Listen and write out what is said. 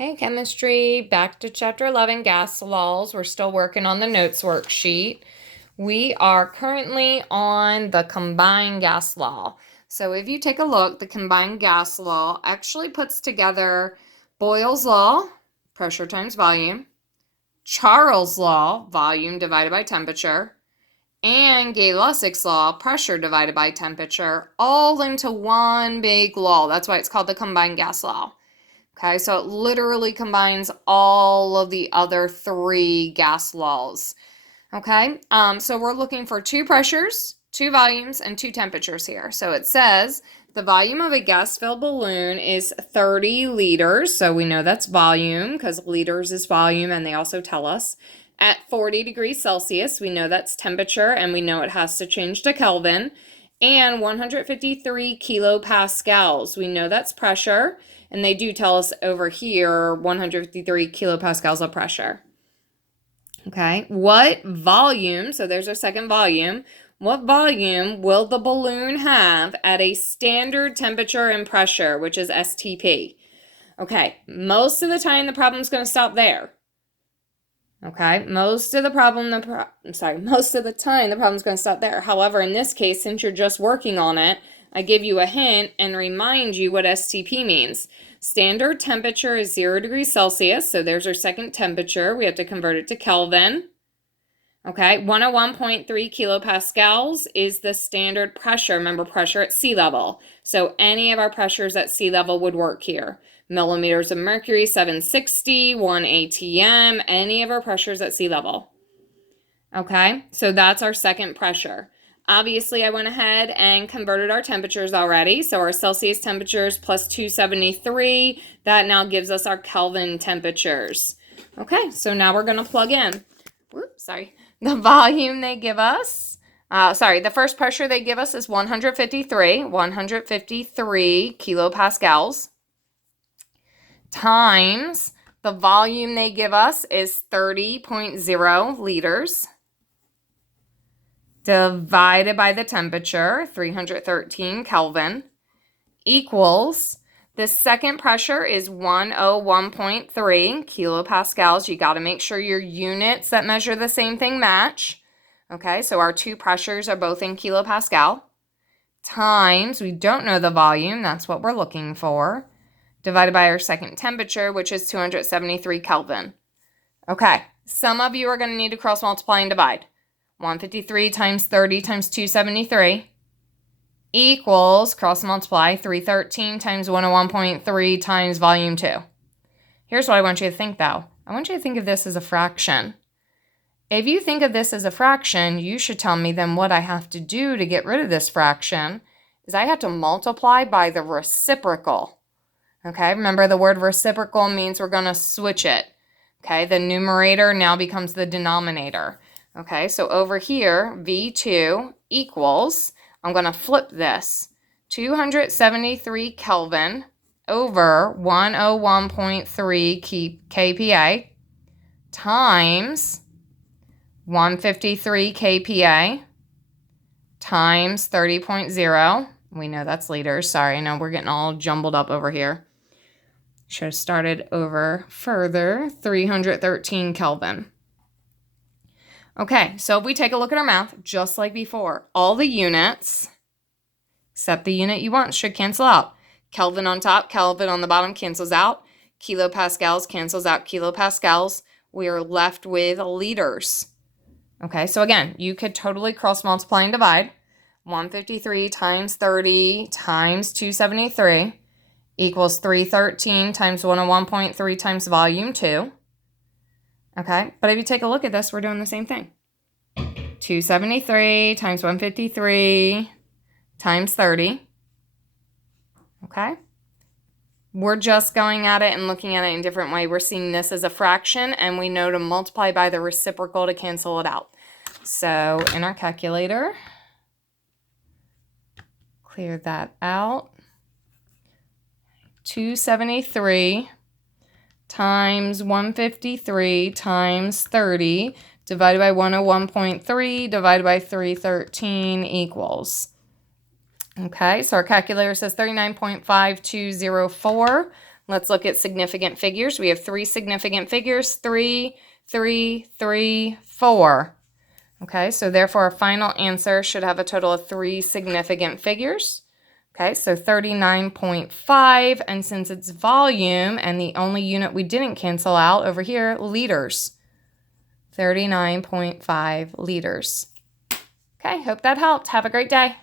Hey, chemistry, back to chapter 11, gas laws. We're still working on the notes worksheet. We are currently on the combined gas law. So if you take a look, the combined gas law actually puts together Boyle's law, pressure times volume, Charles' law, volume divided by temperature, and Gay-Lussac's law, pressure divided by temperature, all into one big law. That's why it's called the combined gas law. Okay, so it literally combines all of the other three gas laws. Okay, so we're looking for two pressures, two volumes, and two temperatures here. So it says the volume of a gas-filled balloon is 30 liters. So we know that's volume because liters is volume, and they also tell us. At 40 degrees Celsius, we know that's temperature, and we know it has to change to Kelvin. And 153 kilopascals, we know that's pressure. And they do tell us over here 153 kilopascals of pressure. Okay, what volume, so there's our second volume, what volume will the balloon have at a standard temperature and pressure, which is STP? Okay, most of the time the problem's going to stop there. Okay, most of the time the problem's going to stop there. However, in this case, since you're just working on it, I give you a hint and remind you what STP means. Standard temperature is 0 degrees Celsius, so there's our second temperature. We have to convert it to Kelvin. Okay, 101.3 kilopascals is the standard pressure. Remember, pressure at sea level. So any of our pressures at sea level would work here. Millimeters of mercury, 760, 1 atm, any of our pressures at sea level. Okay, so that's our second pressure. Obviously, I went ahead and converted our temperatures already. So our Celsius temperatures plus 273, that now gives us our Kelvin temperatures. Okay, so now we're going to plug in. The volume they give us, the first pressure they give us is 153 kilopascals, times the volume they give us is 30.0 liters, divided by the temperature, 313 Kelvin, equals, the second pressure is 101.3 kilopascals. You got to make sure your units that measure the same thing match. Okay, so our two pressures are both in kilopascal. Times, we don't know the volume, that's what we're looking for, divided by our second temperature, which is 273 Kelvin. Okay, some of you are going to need to cross multiply and divide. 153 times 30 times 273 equals, cross multiply, 313 times 101.3 times volume 2. Here's what I want you to think, though. I want you to think of this as a fraction. If you think of this as a fraction, you should tell me then what I have to do to get rid of this fraction is I have to multiply by the reciprocal. Okay, remember the word reciprocal means we're going to switch it. Okay, the numerator now becomes the denominator. Okay, so over here, V2 equals, I'm going to flip this, 273 Kelvin over 101.3 kPa times 153 kPa times 30.0. We know that's liters. Sorry, I know we're getting all jumbled up over here. Should have started over further, 313 Kelvin. Okay, so if we take a look at our math, just like before, all the units, except the unit you want, should cancel out. Kelvin on top, Kelvin on the bottom cancels out. Kilopascals cancels out kilopascals. We are left with liters. Okay, so again, you could totally cross multiply and divide. 153 times 30 times 273 equals 313 times 101.3 times volume 2. Okay, but if you take a look at this, we're doing the same thing. 273 times 153 times 30. Okay, we're just going at it and looking at it in a different way. We're seeing this as a fraction, and we know to multiply by the reciprocal to cancel it out. So in our calculator, clear that out. 273 times 153 times 30 divided by 101.3 divided by 313 equals. Okay, so our calculator says 39.5204 Let's look at significant figures. We have 3 significant figures, 3, 3, 3, 4. Okay, so therefore our final answer should have a total of 3 significant figures. Okay, so 39.5, and since it's volume and the only unit we didn't cancel out over here, liters. 39.5 liters. Okay, hope that helped. Have a great day.